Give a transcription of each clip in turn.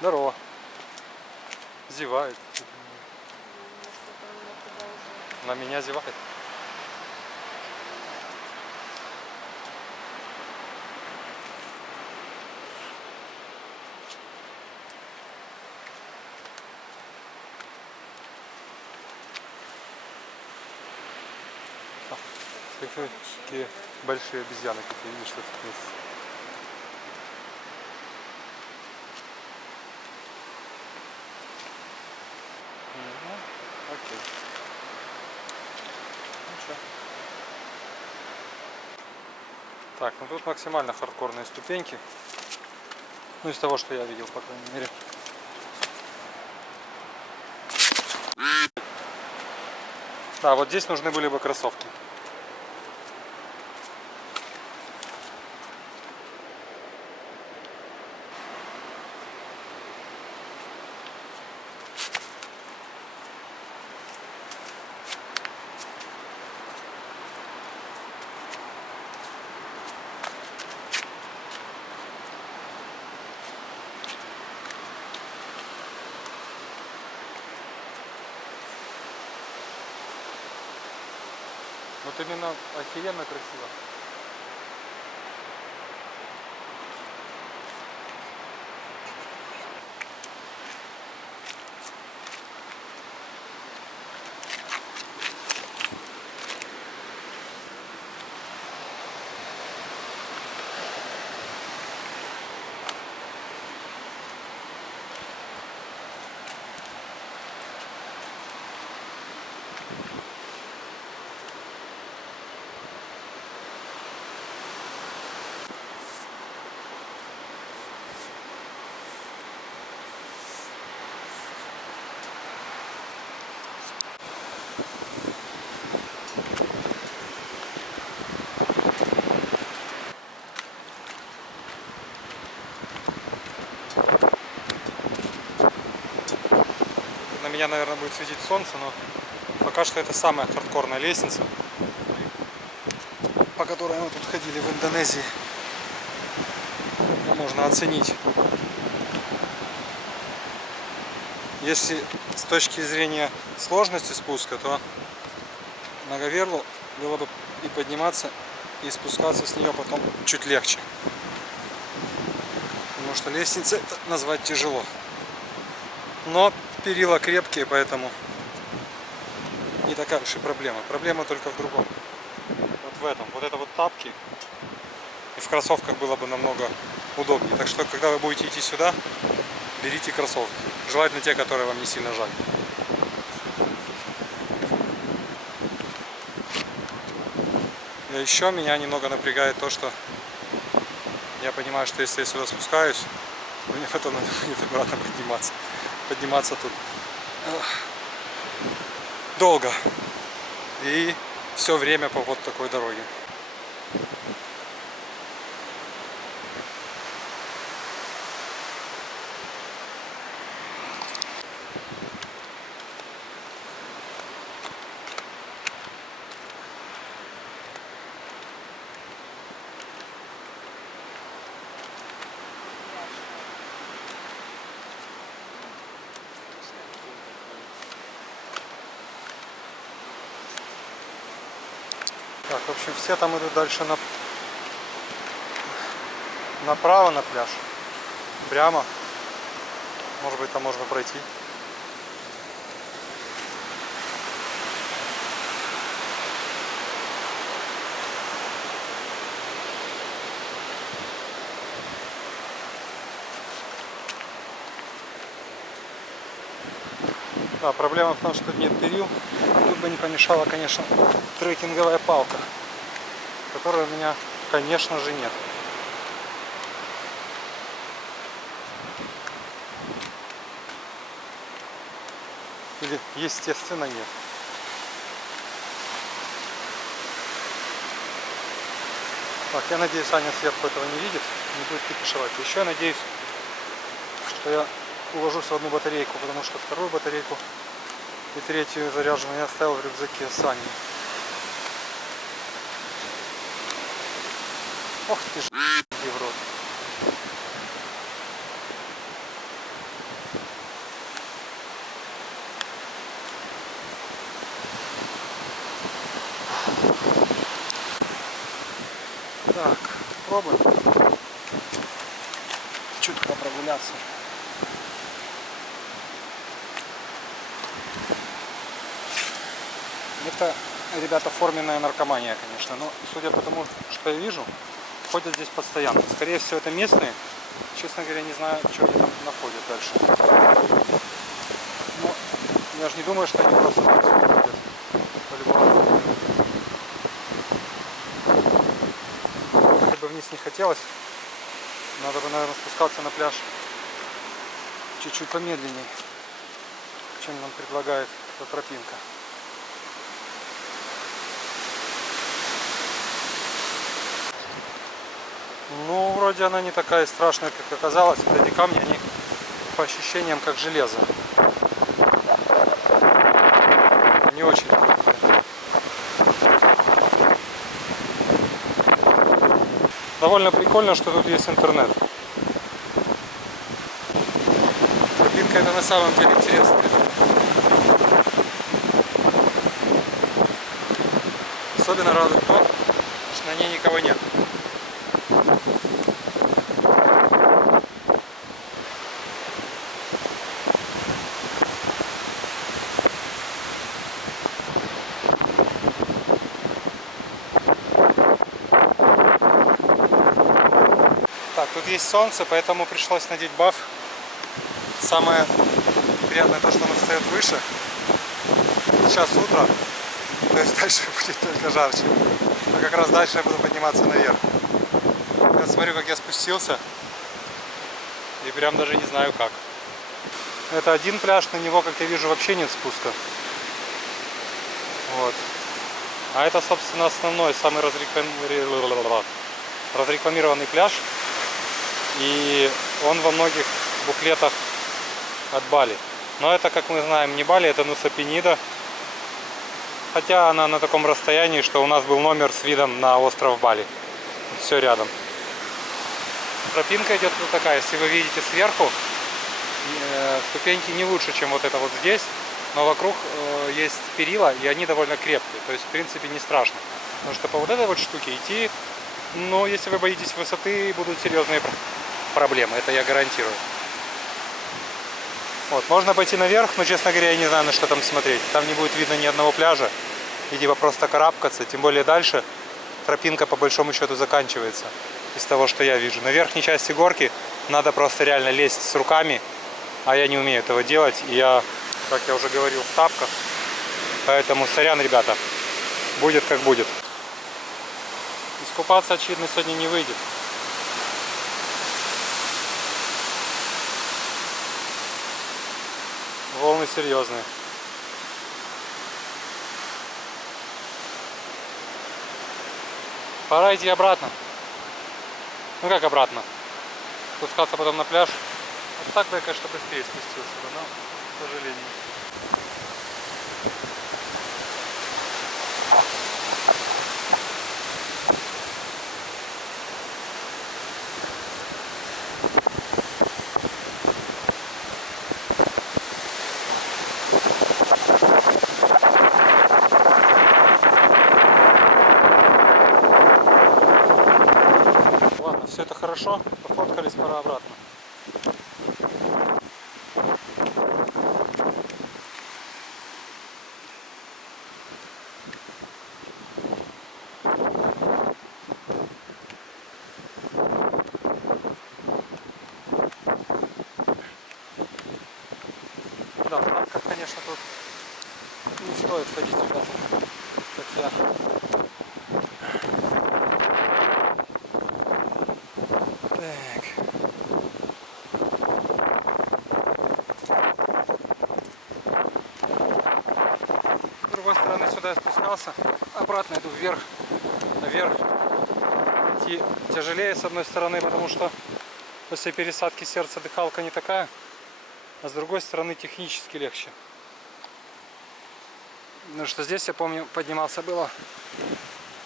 Здорово. Зевает. На меня зевает. Такие большие обезьяны, как ты видишь, в этот месяц. Окей. Ну что? Так, ну тут максимально хардкорные ступеньки. Ну, из того, что я видел, по крайней мере. Да, вот здесь нужны были бы кроссовки. Вот именно офигенно красиво. На меня, наверное, будет светить солнце, но пока что это самая хардкорная лестница, по которой мы тут ходили в Индонезии. Можно оценить. Если с точки зрения сложности спуска, то на Говерлу было бы и подниматься, и спускаться с нее потом чуть легче. Потому что лестница это назвать тяжело. Но перила крепкие, поэтому не такая уж и проблема. Проблема только в другом. Вот в этом. Вот это вот тапки. И в кроссовках было бы намного удобнее. Так что, когда вы будете идти сюда, берите кроссовки. Желательно те, которые вам не сильно жаль. И еще меня немного напрягает то, что я понимаю, что если я сюда спускаюсь, мне потом надо будет обратно подниматься. Подниматься тут долго. И все время по вот такой дороге. Так, в общем, все там идут дальше направо на пляж. Прямо. Может быть, там можно пройти. Да, проблема в том, что нет перил. Тут бы не помешала, конечно, трекинговая палка, которой у меня, конечно же, нет. Или, естественно, нет. Так, я надеюсь, Аня сверху этого не видит, не будет кипишевать. Еще я надеюсь, что я уложусь в одну батарейку, потому что вторую батарейку и третью заряженную я оставил в рюкзаке с Аней. Ох ты ж, в рот. Так, пробуем. Чутко прогуляться. Это, ребята, форменная наркомания, конечно. Но судя по тому, что я вижу, ходят здесь постоянно. Скорее всего, это местные. Честно говоря, не знаю, что они там находят дальше. Но я же не думаю, что они просто так ходят. По-любому. Если бы вниз не хотелось, надо бы, наверное, спускаться на пляж чуть-чуть помедленнее, чем нам предлагает эта тропинка. Ну, вроде она не такая страшная, как оказалось. Эти камни, они по ощущениям как железо. Не очень. Довольно прикольно, что тут есть интернет. Тропинка это на самом деле интересная. Особенно радует то, что на ней никого нет. Так, тут есть солнце, поэтому пришлось надеть баф. Самое приятное то, что оно встает выше. Сейчас утро, то есть дальше будет только жарче. А как раз дальше я буду подниматься наверх. Я смотрю, как я спустился. И прям даже не знаю как. Это один пляж, на него, как я вижу, вообще нет спуска. Вот. А это, собственно, основной, самый разрекламированный пляж. И он во многих буклетах от Бали. Но это, как мы знаем, не Бали, это Нуса Пенида. Хотя она на таком расстоянии, что у нас был номер с видом на остров Бали. Все рядом. Тропинка идет вот такая, если вы видите сверху, ступеньки не лучше, чем вот это вот здесь. Но вокруг есть перила, и они довольно крепкие. То есть, в принципе, не страшно. Потому что по вот этой вот штуке идти, но если вы боитесь высоты, будут серьезные проблемы. Это я гарантирую. Вот, можно пойти наверх, но, честно говоря, я не знаю, на что там смотреть. Там не будет видно ни одного пляжа. И типа просто карабкаться. Тем более дальше тропинка по большому счету заканчивается. Из того, что я вижу. На верхней части горки надо просто реально лезть с руками. А я не умею этого делать. И я, как я уже говорил, в тапках. Поэтому сорян, ребята. Будет как будет. Искупаться, очевидно, сегодня не выйдет. Волны серьезные. Пора идти обратно. Ну как обратно? Спускаться потом на пляж. Вот так бы я, конечно, быстрее спустился, но, к сожалению. Все это хорошо, пофоткались, пора обратно. Да, в рамках, конечно, тут не стоит ходить, ребята, как я. Так. С другой стороны сюда я спускался, обратно иду вверх. Наверх идти тяжелее с одной стороны, потому что после пересадки сердца дыхалка не такая, а с другой стороны технически легче. Потому что здесь, я помню, поднимался было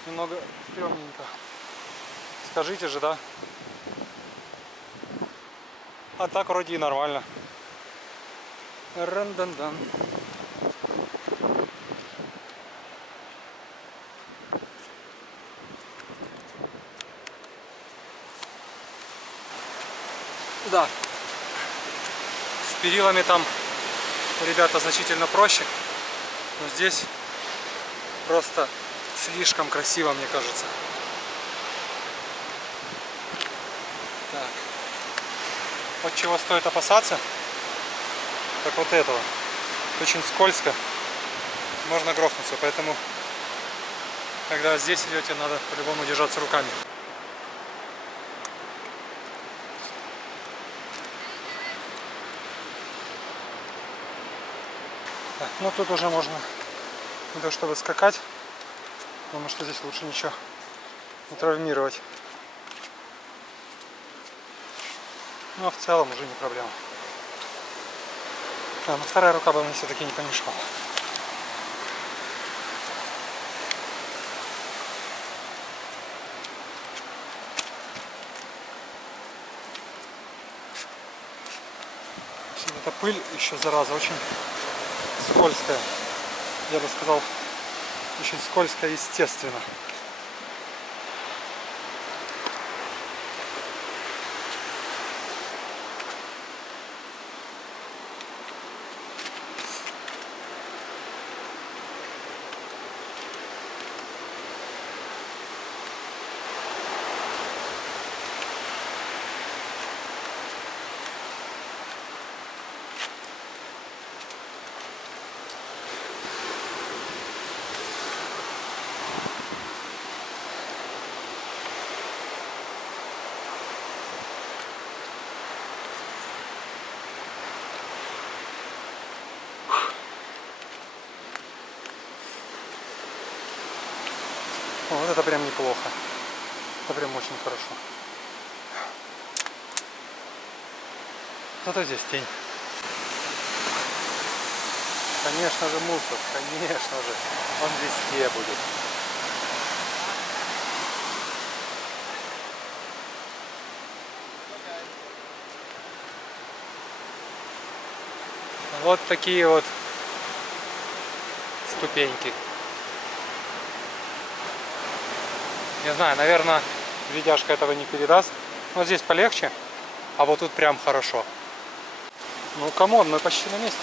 немного стрёмненько. Скажите же, да? А так вроде и нормально. Ран-дан-дан. Да. С перилами там у ребята значительно проще. Но здесь просто слишком красиво, мне кажется. Так. Вот чего стоит опасаться, так вот этого. Очень скользко. Можно грохнуться, поэтому когда здесь идете, надо по-любому держаться руками. Так, ну тут уже можно не то чтобы скакать, потому что здесь лучше ничего не травмировать. Но в целом уже не проблема. Да, но вторая рука бы мне все-таки не помешала. Эта пыль еще, зараза, очень скользкая. Я бы сказал, очень скользкая, естественно. Вот это прям неплохо. Это прям очень хорошо. Зато здесь тень. Конечно же мусор, конечно же. Он везде будет. Вот такие вот ступеньки. Не знаю, наверное, видяшка этого не передаст. Но здесь полегче, а вот тут прям хорошо. Ну, камон, мы почти на месте.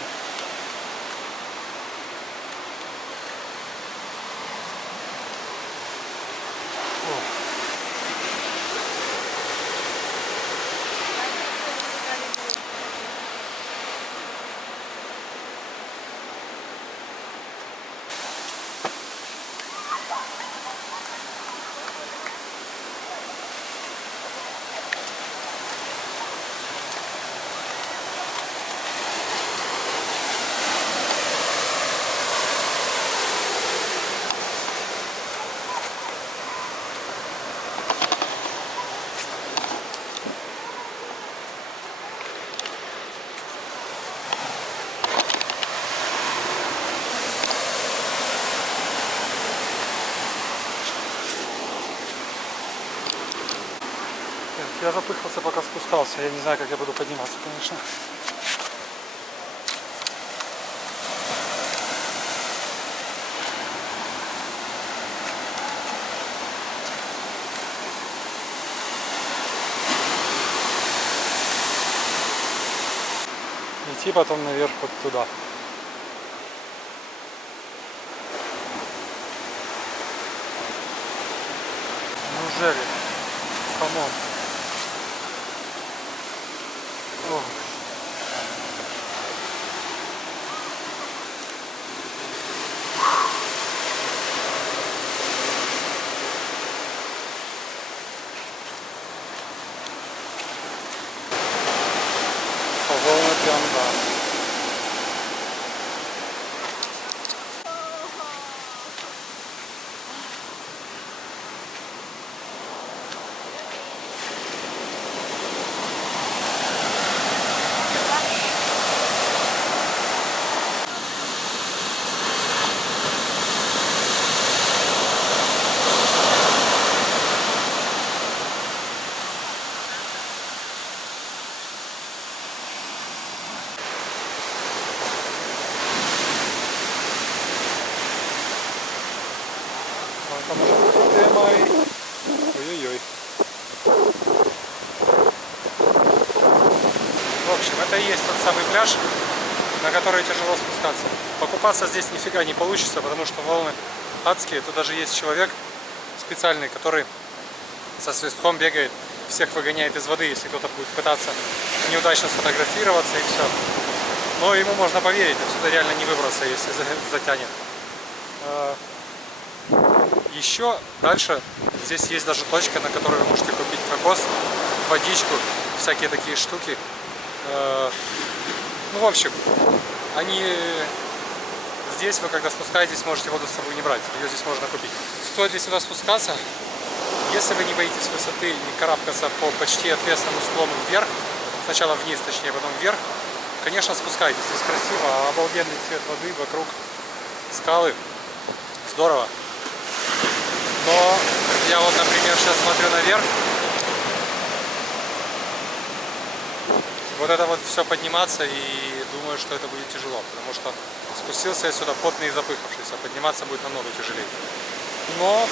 Я запыхался, пока спускался. Я не знаю, как я буду подниматься, конечно. Идти потом наверх вот туда. Неужели? Камон. Ох. Волны прям, да. Это может быть проблемой. Ой-ой-ой. В общем, это и есть тот самый пляж, на который тяжело спускаться. Покупаться здесь нифига не получится, потому что волны адские. Тут даже есть человек специальный, который со свистком бегает, всех выгоняет из воды, если кто-то будет пытаться неудачно сфотографироваться и все. Но ему можно поверить, отсюда реально не выбраться, если затянет. Еще дальше здесь есть даже точка, на которой вы можете купить кокос, водичку, всякие такие штуки. Ну, в общем, здесь вы, когда спускаетесь, можете воду с собой не брать. Ее здесь можно купить. Стоит ли сюда спускаться? Если вы не боитесь высоты и карабкаться по почти отвесному склону вверх, сначала вниз, точнее, потом вверх, конечно, спускайтесь. Здесь красиво, обалденный цвет воды, вокруг скалы. Здорово. Но я вот, например, сейчас смотрю наверх. Вот это вот все подниматься, и думаю, что это будет тяжело, потому что спустился я сюда потный и запыхавшийся, подниматься будет намного тяжелее. Но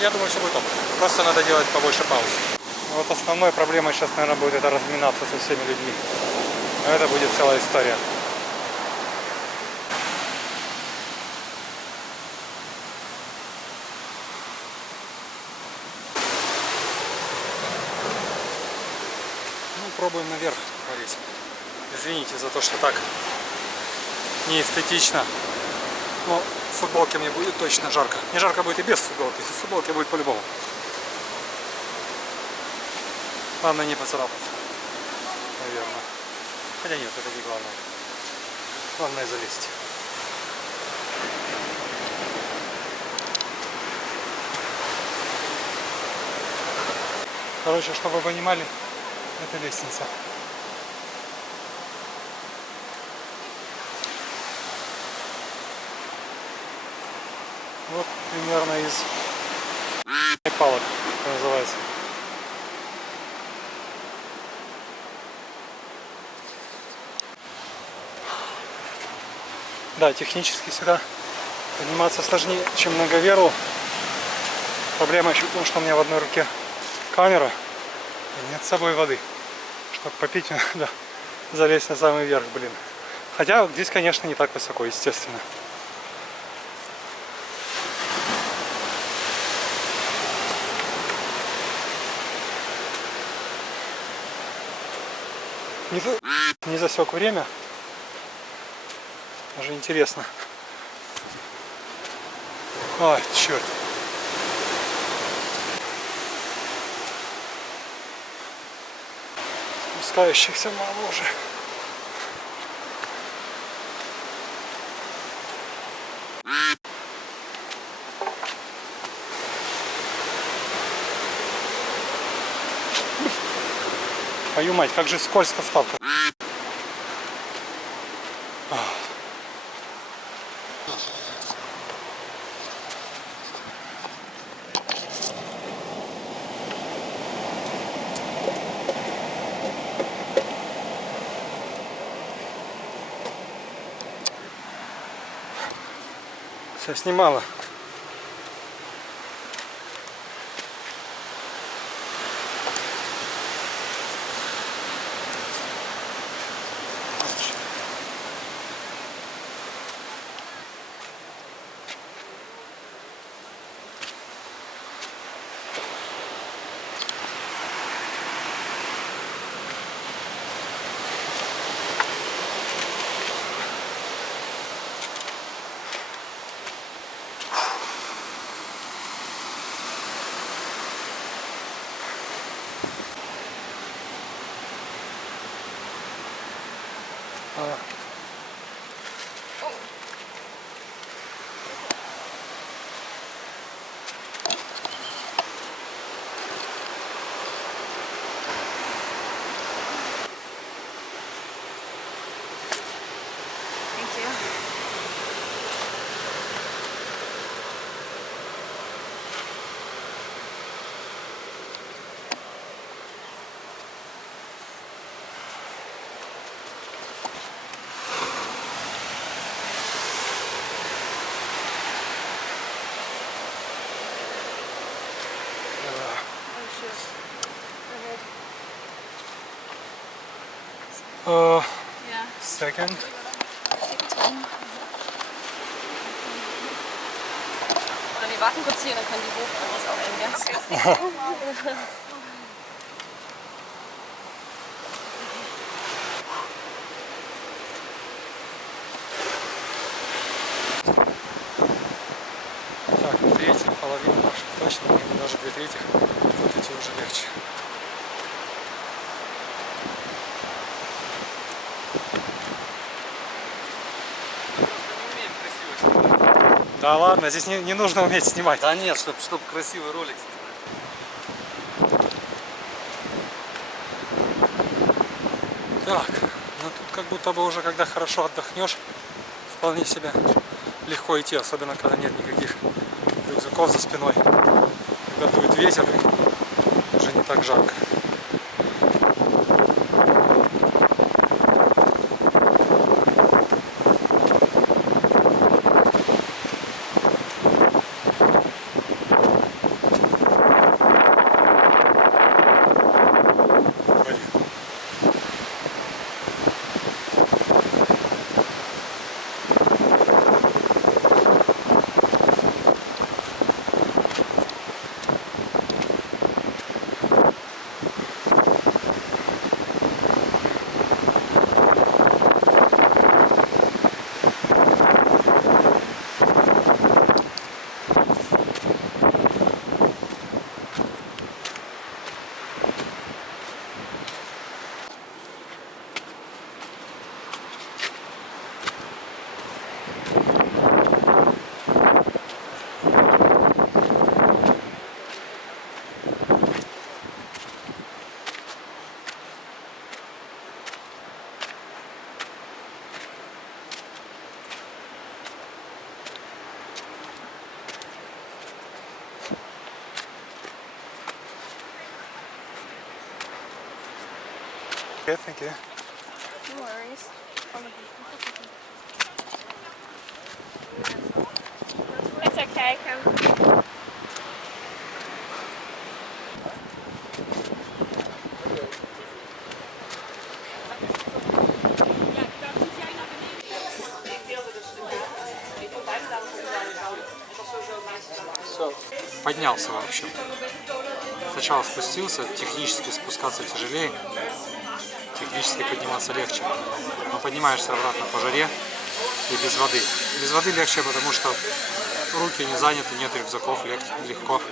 я думаю, все будет ок. Просто надо делать побольше пауз. Вот основной проблемой сейчас, наверное, будет это разминаться со всеми людьми. Но это будет целая история. Ну, пробуем наверх полезть. Извините за то, что так неэстетично. Но в футболке мне будет точно жарко. Не жарко будет и без футболки. В футболке будет по-любому. Главное не поцарапаться. Наверное. Хотя нет, это не главное. Главное залезть. Короче, чтобы вы понимали, это лестница. Вот примерно из палок, что называется. Да, технически сюда подниматься сложнее, чем на Гаверу. Проблема еще в том, что у меня в одной руке камера и нет с собой воды. Чтобы попить, надо залезть на самый верх, блин. Хотя здесь, конечно, не так высоко, естественно. Не засек время. Даже интересно. Ай, черт. Спускающихся мало уже. Твою мать, как же скользко в тапках. Все снимала. Ja. Second. Oder wir warten kurz hier und dann können die hoch. Das ist auch eng, gell? Так, третья половина наша точно, может быть, даже 2/3. Вот эти уже легче. Да ладно, здесь не нужно уметь снимать. Да нет, чтоб красивый ролик. Так, ну тут как будто бы уже, когда хорошо отдохнешь, вполне себе легко идти, особенно когда нет никаких рюкзаков за спиной. Когда дует ветер, уже не так жарко. Okay, thank you. No worries. It's okay, come. Поднялся, в общем. Сначала спустился, технически спускаться тяжелее, технически подниматься легче. Но поднимаешься обратно по жаре и без воды. Без воды легче, потому что руки не заняты, нет рюкзаков, легко.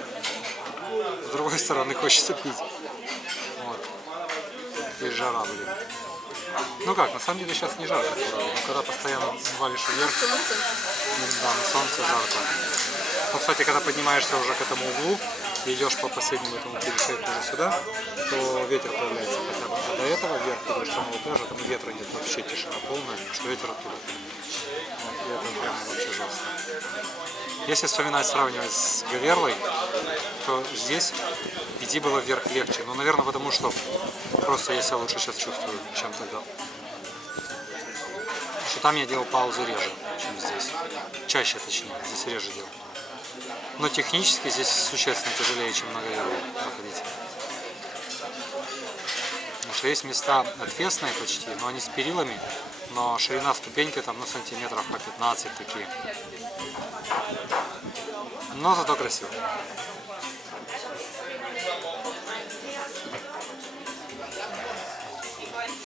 С другой стороны, хочется пить. Вот. И жара, блин. Ну как, на самом деле сейчас не жарко, но когда постоянно валишь вверх, да, на солнце жарко. Но, кстати, когда поднимаешься уже к этому углу и идешь по последнему этому перешейку уже сюда, то ветер появляется хотя бы. А до этого вверх идешь с самого пляжа, там ветра нет, вообще тишина полная, что ветер оттуда. Вот, и это прям вообще жестко. Если вспоминать, сравнивать с Говерлой, то здесь идти было вверх легче. Ну, наверное, потому что просто я себя лучше сейчас чувствую, чем тогда. Потому что там я делал паузы реже, чем здесь. Чаще, точнее, здесь реже делал. Но технически здесь существенно тяжелее, чем на Говерле проходить. Потому что есть места отвесные почти, но они с перилами, но ширина ступеньки там, ну, сантиметров по 15 такие. Но зато красиво.